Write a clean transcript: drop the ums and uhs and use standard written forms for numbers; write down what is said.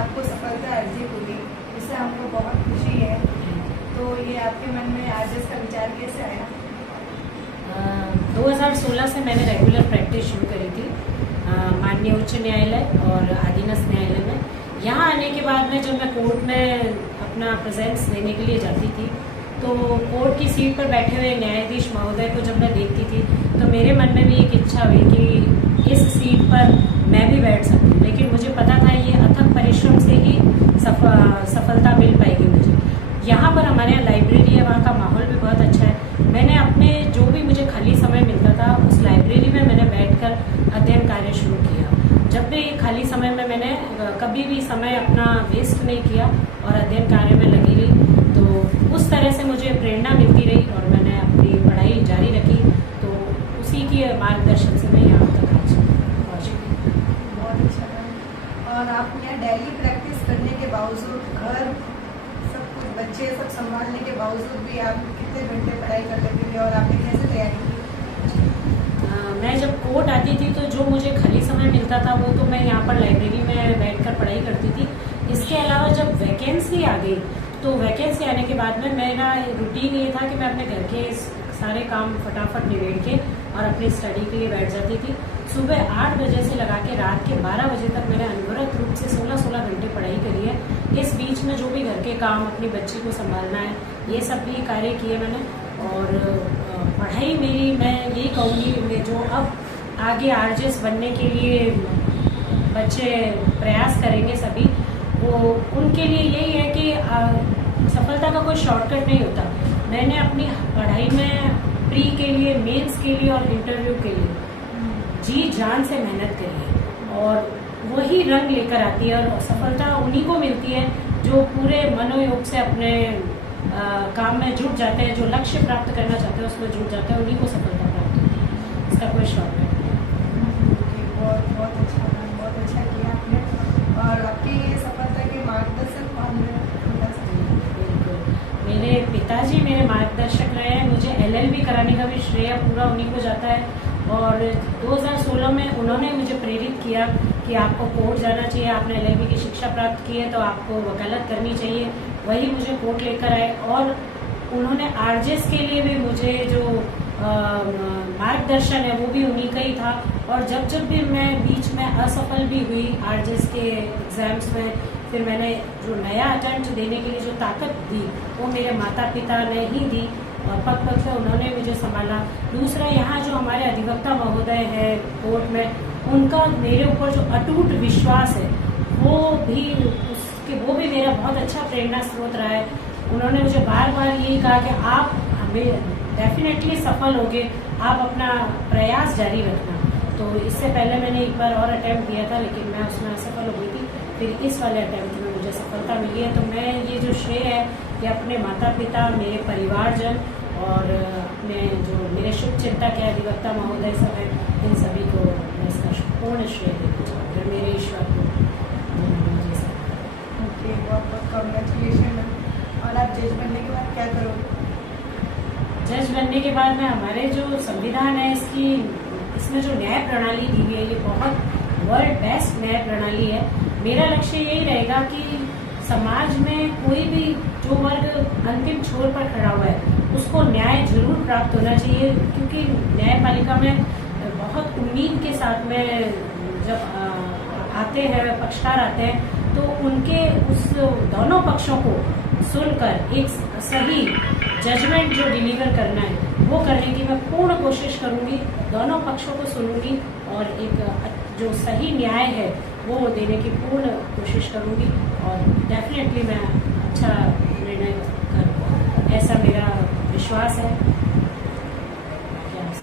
आपको सफलता अर्जित हुई, इससे हमको बहुत खुशी है। तो ये आपके मन में आरजेएस का विचार कैसे आया? 2016 से मैंने रेगुलर प्रैक्टिस शुरू करी थी माननीय उच्च न्यायालय और अधीनस्थ न्यायालय में। यहाँ आने के बाद में जब मैं कोर्ट में अपना प्रेजेंस देने के लिए जाती थी तो कोर्ट की सीट पर बैठे हुए न्यायाधीश महोदय को जब मैं देखती थी तो मेरे मन में भी एक इच्छा हुई कि इस सीट पर मैं भी बैठ सकती हूँ। लेकिन मुझे पता था ये अथक परिश्रम से ही सफलता मिल पाएगी मुझे। यहाँ पर हमारे यहाँ लाइब्रेरी है, वहाँ का माहौल भी बहुत अच्छा है। मैंने अपने जो भी मुझे खाली समय मिलता था उस लाइब्रेरी में मैंने बैठकर अध्ययन कार्य शुरू किया। जब भी खाली समय में मैंने कभी भी समय अपना वेस्ट नहीं किया और अध्ययन कार्य में लगी रही, तो उस तरह से मुझे प्रेरणा मिलती रही और मैंने अपनी पढ़ाई जारी रखी। तो उसी के मार्गदर्शन से मैं यहाँ तक आज पहुँची। बहुत अच्छा है। और आप यहाँ डेली प्रैक्टिस करने के बावजूद, घर सब कुछ बच्चे सब संभालने के बावजूद भी आप कितने घंटे पढ़ाई कर लेते थे और आपने कैसे तैयारी की? मैं जब कोर्ट आती थी तो जो मुझे खाली समय मिलता था वो तो मैं यहाँ पर लाइब्रेरी में बैठकर पढ़ाई करती थी। इसके अलावा जब वैकेंसी आ गई तो वैकेंसी आने के बाद में मेरा रूटीन ये था कि मैं अपने घर के सारे काम फटाफट निबेड़ के और अपनी स्टडी के लिए बैठ जाती थी। सुबह 8 बजे से लगा के रात के 12 बजे तक मैंने अनवरत रूप से 16-16 घंटे पढ़ाई करी है। इस बीच में जो भी घर के काम, अपनी बच्ची को संभालना है, ये सब भी कार्य किए मैंने। और पढ़ाई मेरी, मैं यही कहूँगी, मैं जो अब आगे आरजेएस बनने के लिए बच्चे प्रयास करेंगे सभी, वो उनके लिए यही है कि सफलता का कोई शॉर्टकट नहीं होता। मैंने अपनी पढ़ाई में प्री के लिए, मेंस के लिए और इंटरव्यू के लिए जी जान से मेहनत करी है और वही रंग लेकर आती है। और सफलता उन्हीं को मिलती है जो पूरे मनोयोग से अपने काम में जुट जाते हैं, जो लक्ष्य प्राप्त करना चाहते हैं उसमें जुट जाते हैं, उन्हीं को सफलता प्राप्त होती है। इसका कोई शॉर्टकट नहीं। बहुत अच्छा, बहुत अच्छा किया आपने। और आपकी ये सफलता के मार्गदर्शक कौन है? मेरे पिताजी मेरे मार्गदर्शक रहे हैं। मुझे LLB कराने का भी श्रेय पूरा उन्हीं को जाता है। और 2016 में उन्होंने मुझे प्रेरित किया कि आपको कोर्ट जाना चाहिए, आपने LLB की शिक्षा प्राप्त की है तो आपको वकालत करनी चाहिए। वही मुझे कोर्ट लेकर आए और उन्होंने आरजेएस के लिए भी मुझे जो मार्गदर्शन है वो भी उन्हीं का ही था। और जब भी मैं बीच में असफल भी हुई आरजेएस के एग्जाम्स में, फिर मैंने जो नया अटेम्प्ट देने के लिए जो ताकत दी वो मेरे माता पिता ने ही दी और पग पग से उन्होंने मुझे संभाला। दूसरा, यहाँ जो हमारे अधिवक्ता महोदय हैं कोर्ट में, उनका मेरे ऊपर जो अटूट विश्वास है वो भी मेरा बहुत अच्छा प्रेरणा स्रोत रहा है। उन्होंने मुझे बार बार यही कहा कि आप हमें डेफिनेटली सफल होगे, आप अपना प्रयास जारी रखना। तो इससे पहले मैंने एक बार और अटेम्प्ट दिया था लेकिन मैं उसमें असफल हो गई थी। फिर इस वाले अटेम्प्ट में मुझे सफलता मिली है। तो मैं ये जो श्रेय है ये अपने माता पिता, मेरे परिवारजन और अपने जो मेरे शुभ चिंतक के अधिवक्ता महोदय सब हैं, इन सभी को मैं इसका पूर्ण श्रेय देना चाहूँगी। मेरे ईश्वर को बहुत बहुत कॉन्ग्रेचुलेशन। और आप जज बनने के बाद क्या करोगे? जज बनने के बाद में हमारे जो संविधान है इसमें जो न्याय प्रणाली दी हुई है ये बहुत वर्ल्ड बेस्ट न्याय प्रणाली है। मेरा लक्ष्य यही रहेगा कि समाज में कोई भी जो वर्ग अंतिम छोर पर खड़ा हुआ है उसको न्याय जरूर प्राप्त होना चाहिए। क्योंकि न्यायपालिका में बहुत उम्मीद के साथ में जब आते हैं, पक्षकार आते हैं, तो उनके उस दोनों पक्षों को सुनकर एक सही जजमेंट जो डिलीवर करना है वो करने की मैं पूर्ण कोशिश करूंगी। दोनों पक्षों को सुनूंगी और एक जो सही न्याय है वो देने की पूर्ण कोशिश करूंगी और डेफिनेटली मैं अच्छा निर्णय करूँगा, ऐसा मेरा विश्वास है।